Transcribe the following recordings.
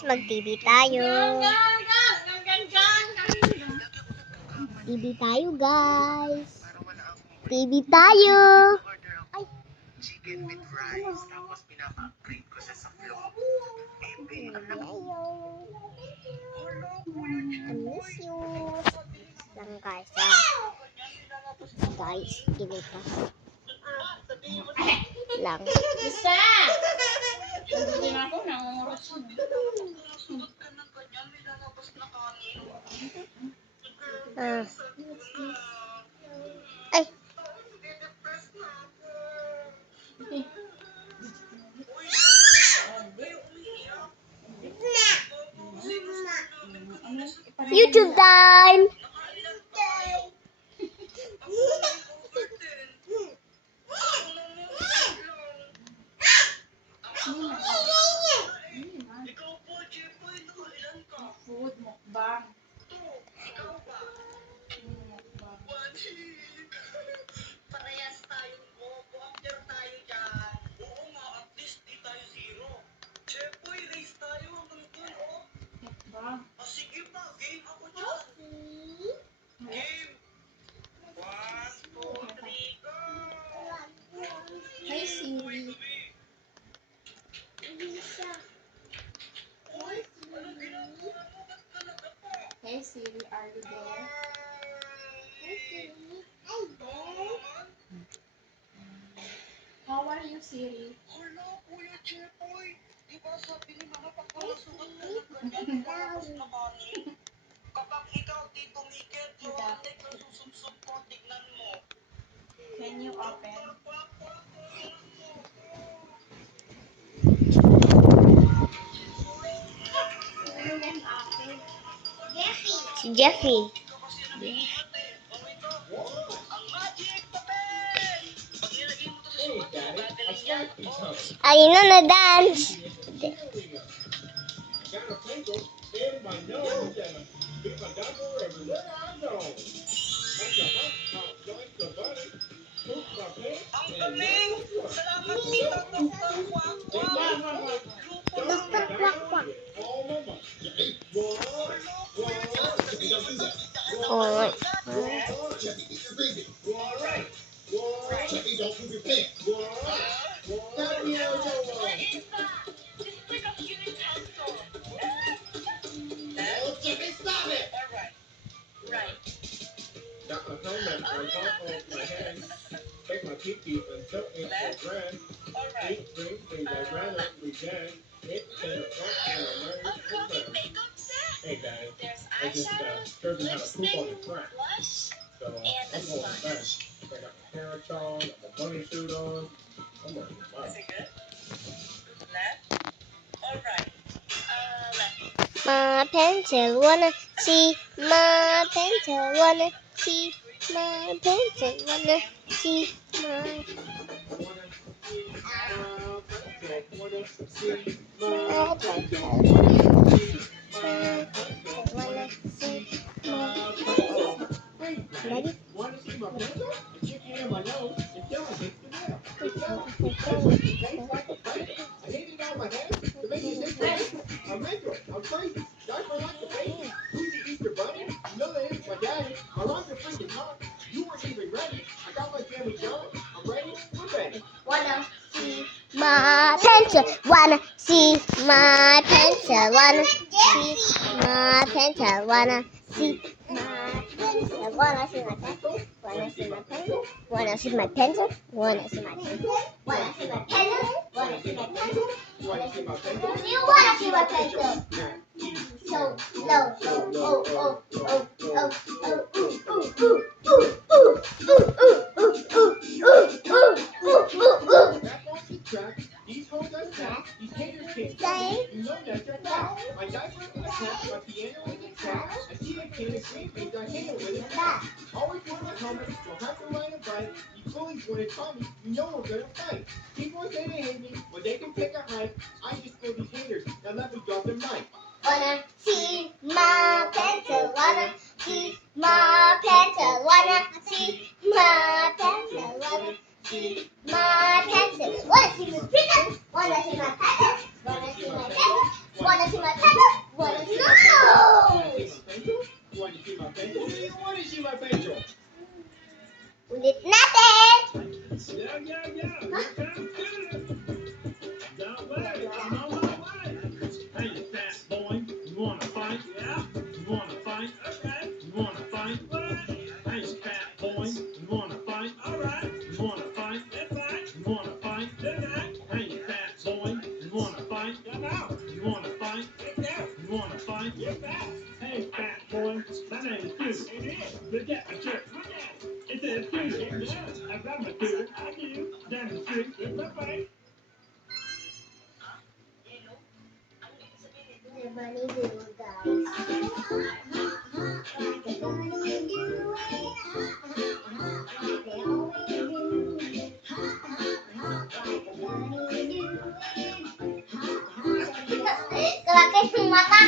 Mag-TV tayo. TV tayo, guys. TV tayo. Ay. Chicken with rice. Tapos pinapa-upgrade ko sa saklong. I miss you. Lang guys, guys, gini pa. Lang. Isa! Hindi na ako, nangunguros mo. Ay. YouTube time! Food, mukbang. Parehas tayong bobo. After tayo dyan. Oo nga, at least di tayo zero. Chepoy, race tayo hanggang dun, oh. Mukbang. Sige pa, game ako dyan. Game. 1, 2, 3, go! Hi, Siri. Hey, Siri, are you there? How are you, Siri? Hala, Kuya Chepoy. Di ba sabi ni Mama pagpapasukat ka ng ganyan, lalabas na kanin? Kapag ikaw di tumigil, Joanne, nagsusunsub ko, tignan mo. Can you open? Si Jeffy. Ayun na na-dance. Ang galing! Salamat dito, Dr. Kwak Kwak. Dr. Quack Quack. Oh, Got my helmet on top of my head. Take my pinky and tilt it to red. Eat, drink, things I randomly get. Hit in the front and I learn to turn. Hey guys, I just showed you how to poop on the track. So I'm going fast. I got my parents on, got my bunny suit on. I'm ready to fight. Is it good? Left? Alright. Left. my pencil wanna see. My pencil wanna see. My pencil wanna see. My Ready? Want to see my pencil? It's sticking in my nose. It's killing me. I hate it on my head to make it different. I'm mental. I'm crazy. Guys are like the baby. Who's the Easter bunny? You know that it's my daddy. I love the freaking talk. You weren't even ready. I got my family going. I'm ready. We're ready. Wanna see my pencil? Wanna see my pencil? Wanna see my pencil? Wanna see my pencil? Wanna see my pencil? Wanna see my pencil? Wanna see my pencil? Wanna see my pencil? Wanna see my pencil? Wanna see my pencil? You want to see my pencil? You wanna see my pencil? So low, oh, oh, oh, oh, oh, oh, ooh, ooh, ooh, ooh, ooh, ooh, ooh, ooh, ooh, ooh. Back on the track. These hoes are fat. These haters can't Say. You know that's a fact. My diaper in the trap. My piano in the trap. I see a kid in green things. I hit it with his back. Always wear my helmet. Don't have to ride a bike. You bullies want to tell me. You know we're gonna fight. People say they hate me. Well, they can pick a hike. I just feel these haters. Now let me drop the mic. Wanna see my pencil? Wanna see my pencil? Wanna see my pencil? Wanna see my pencil? Wanna see my pencil? Wanna see my pencil? Wanna see my pencil? Wanna see my pencil? Angel, what do you want to see my Angel? Ulit natin! Yeah. Here comes Judith. Don't wait, I'm on my way. Hey, you fat boy, you wanna fight? Yeah? You wanna fight? Okay. You wanna fight? What? Hey, you fat boy, you wanna fight? Alright. You wanna fight? Let's fight. You wanna fight? Tonight. Hey, you fat boy, you wanna fight? Come out. You wanna fight? Let's go. You wanna fight? You're fat. Hey, fat boy, my name's Dude. It is. Look at my shirt. Look at it. It says Dude. Yeah. I've got my Dude. I do. Down the street. It's my face. The bunny do, guys. Kalaki yung mata.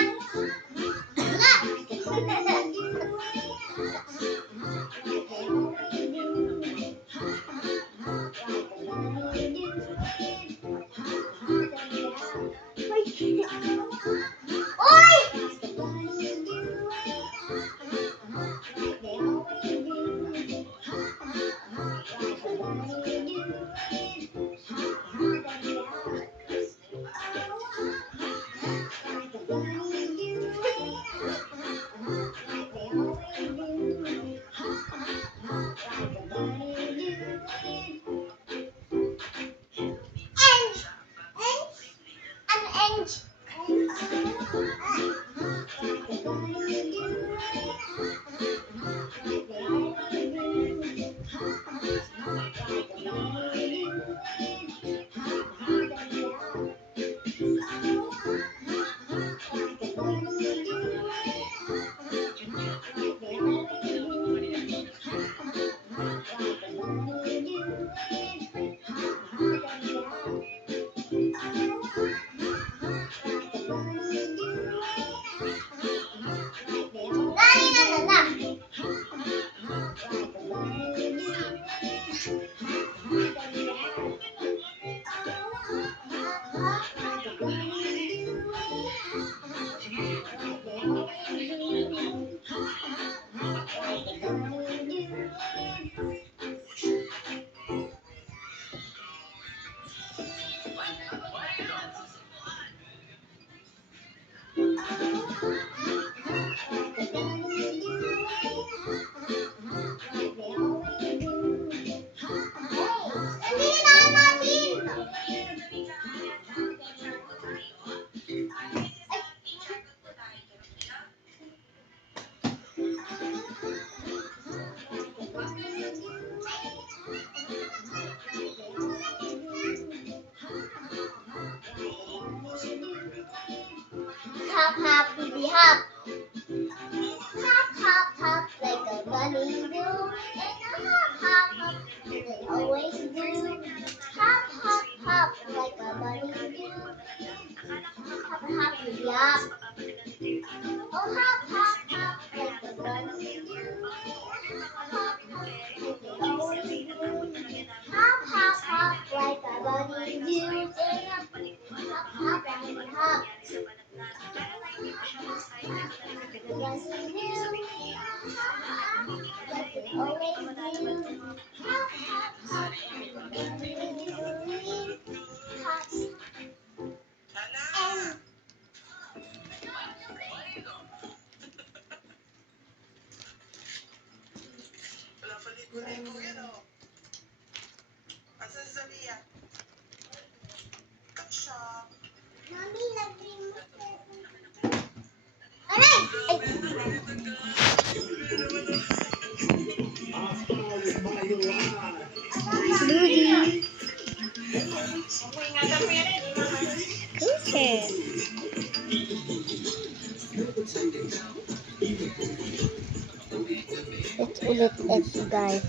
Hop, hop, baby, hop. Hop, hop, hop, like a bunny do. And a hop, hop, hop, they always do. Hop, hop, hop, like a bunny do. Hop, hop, baby, hop. Oh, hop, hop, hop, like a bunny do. Hop, hop, they always do. Hop, hop, hop, like a bunny do. And a hop, hop, baby, hop. Wala paligo-ligo yan, oh. Asan si Zalia? Katsya. Mami, lagay mo. Aray! Ay! Rudy. Okay. Let's ulit ito, guys.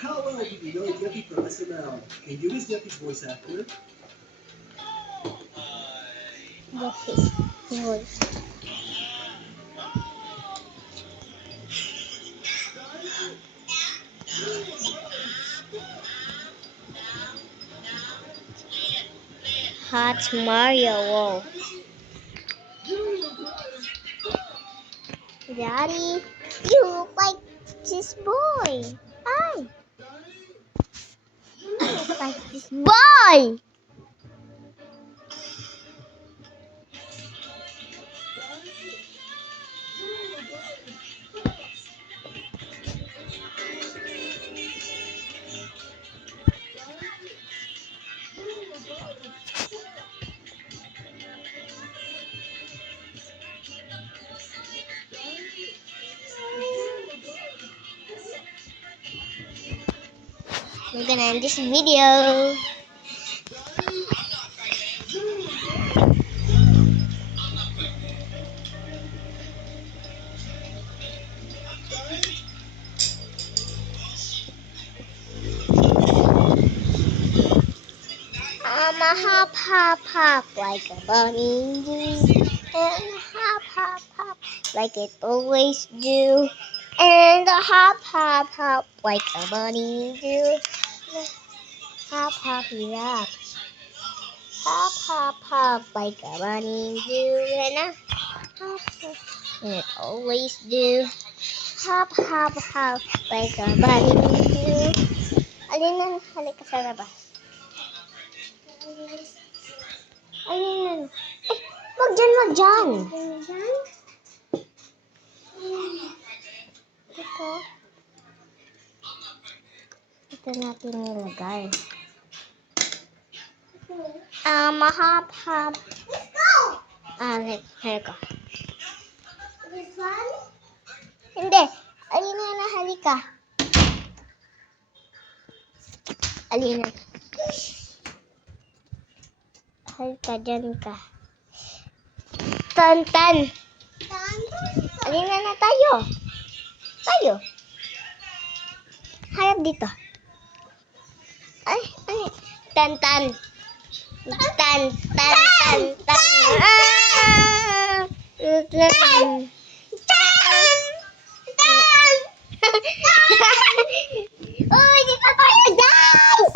How well do you know Jeffy from SNL? Can you use Jeffy's voice actor? That's his voice. Hot Mario, whoa. Daddy, you look like this boy. Hi. You look like this boy. We're gonna end this video. I'm a hop, hop, hop like a bunny do. And a hop, hop, hop like it always do. And a hop, hop, hop like a bunny do. Hop, hop, hop. Hop, hop, hop like a bunny do. And a hop, hop, and it always do. Hop, hop, hop like a bunny do. Alin na, halika sa labas. Ayun. Wag dyan, wag dyan. Ito. Ito natin nilagay. Hop, hop. Halika. This one? Hindi. Alina na, halika. Alina. Halika, dyan ka. Tan. Alina na tayo. Harap dito. Ay. Tan. Oh, dito tayo, guys!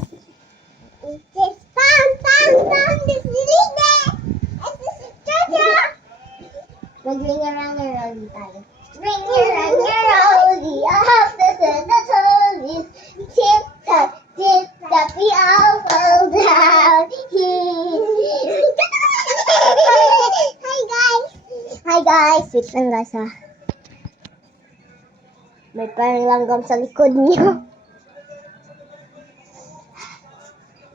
This tan. This is Lina. This is Jojo. Mag-ring around tayo. Ring around, up the toes. Tip-tap, we all fall down. Hi guys! Wait lang guys ha. May parang langgam sa likod niyo.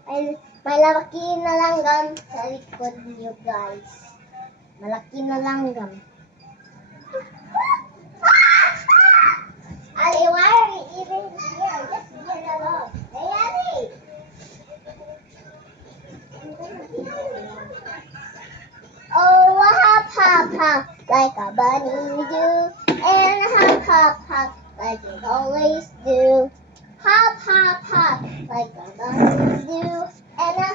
May malaki na langgam sa likod niyo guys. Malaki na langgam. Ali, why are you even here? Just get along. Hey, Ali! Oh, hop, like a bunny do. And hop, like it always do. Hop, like a bunny do. And a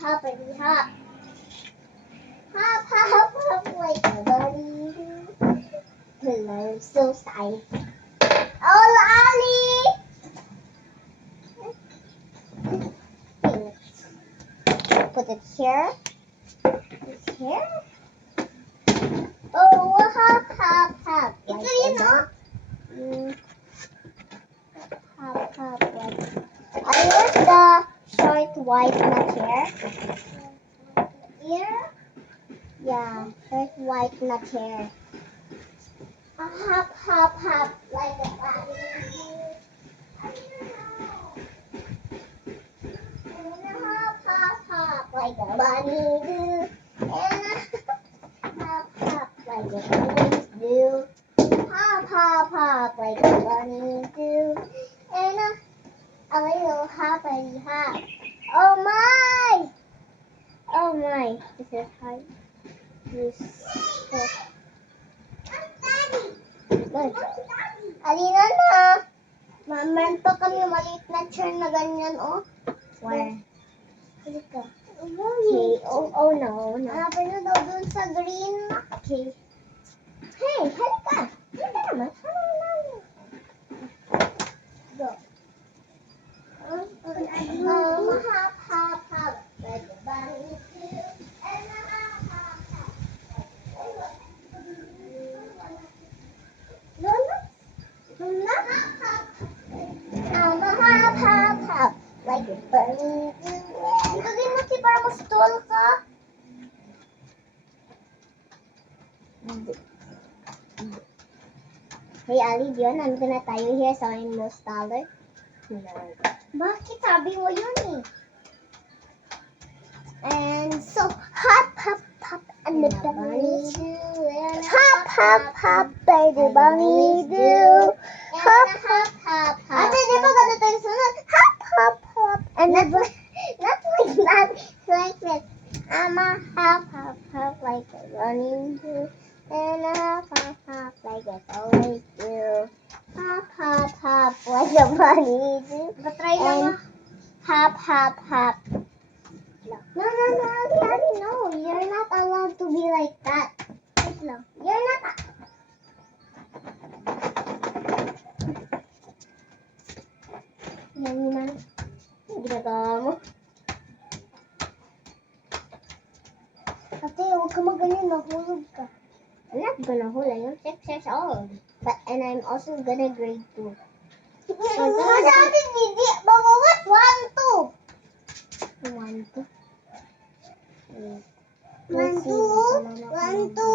hop, and hop. Hop, like a bunny do. I'm so sorry. Oh, Ali! Put it here. Here. Oh, hop. Like a hop, like. I use the short white nut here. Here? Yeah, short white nut here. Hop, like a bunny. Hop, like a bunny do. And hop, like it always do. Hop, like a bunny do. And a little hoppity hop. Oh my! This is hard. Good. Alina na. Mommy. Meron pa kami maliit na chair na ganyan, oh. Where? Halika. Okay. Oh, no. Hanapin na daw dun sa green. Okay. Hey, halika. Halika naman. Go. Hop, hop, hop. Like a bunny. And hop, hop, hop. Lola? Lola? Hop, hop, hop. Like a bunny. Ito din mo si para ma-stall ka. Hey, Ali, Dion, nandun na tayo here sa most dollar. Bakit? Sabi mo yun eh. And so, hop, hop, hop, and the bunny do. Hop, hop, hop, baby bunny do. Hop, hop, hop, hop. Ate, di ba gano'n tayo sunod? Hop, hop, hop. And not like that, like this. I'm a hop, hop, hop, like a running do. And a hop, hop, hop, like I always do. Hop, hop, hop, like a bunny do. Try and hop, hop, hop. No, Daddy, no. You're not allowed to be like that. Wait lang. You're not. Yan naman. Ginagawa mo. Ate, huwag ka magaling. Nahulog ka. I'm not gonna hold. I'm 6 years old. But, and I'm also gonna grade 2. Kasi ate, hindi. Babawas. 1, 2. 1, 2. 1, 2. 1, 2.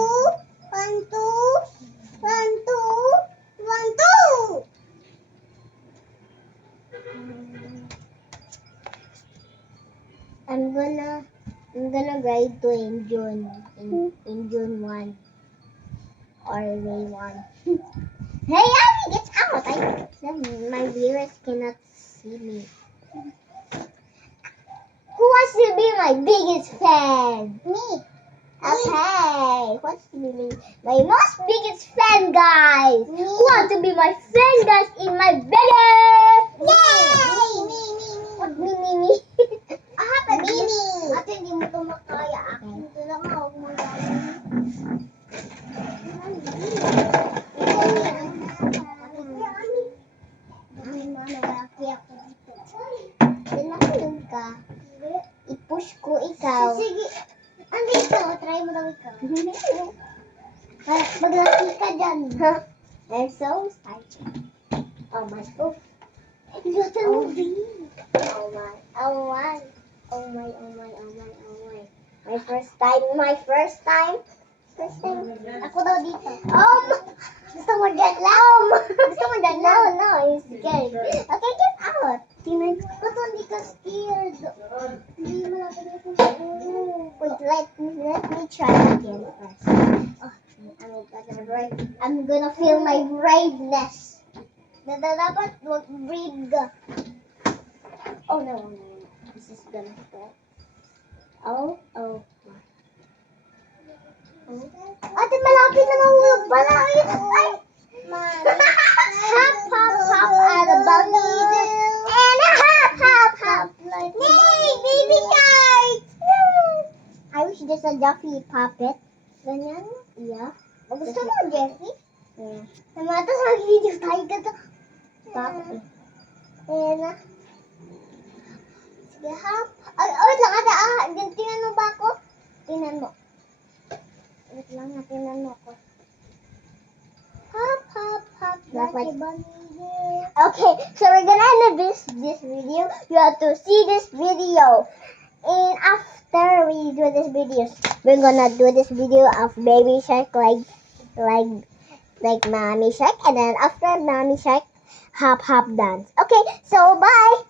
1, 2. 1, 2. 1, 2. I'm gonna grade 2 in June. In June 1. Or May 1. Hey, Abby, get out! My viewers cannot see me. Who wants to be my biggest fan? Me. Okay. Who wants to be my most biggest fan, guys? Me. Who wants to be my fan, guys, in my video? Yay! Me. I have a mini. Ate, hindi mo ito makaya. Akin ito lang ako. Pinakilog ka. I-push ko ikaw. Sige. Andito. Try mo daw ikaw. Maglaki ka dyan. I'm so excited. Oh my God. Oh my. My first time. Ako daw dito. Gusto mo dyan lang. No, it's scared. Okay, get out. Tingnan ko. Ba't hindi ka scared? Hindi mo lang Wait, let me try again first. I'm gonna feel my braveness. Dapat mag-breathe ka. Oh, no. This is gonna hurt. Oh. Ate, malapit na mahulog pala. Ay! Hop, hop, hop, at a bunny do. And a hop, hop, hop. Yay, baby shark! I wish there's a Jeffy puppet. Ganyan? Yeah. Gusto mo, Jeffy? Yeah. Tapos mag-video tayo dito. Puppet. And sige, hop. Wait lang, ate. Tingnan mo ba ako? Tingnan mo. Wait lang, tingnan mo ako. Hop, hop, hop. Like bunny. Okay, so we're gonna end this video. You have to see this video. And after we do this video, we're gonna do this video of baby shark like mommy shark. And then after mommy shark, hop, hop dance. Okay, so bye.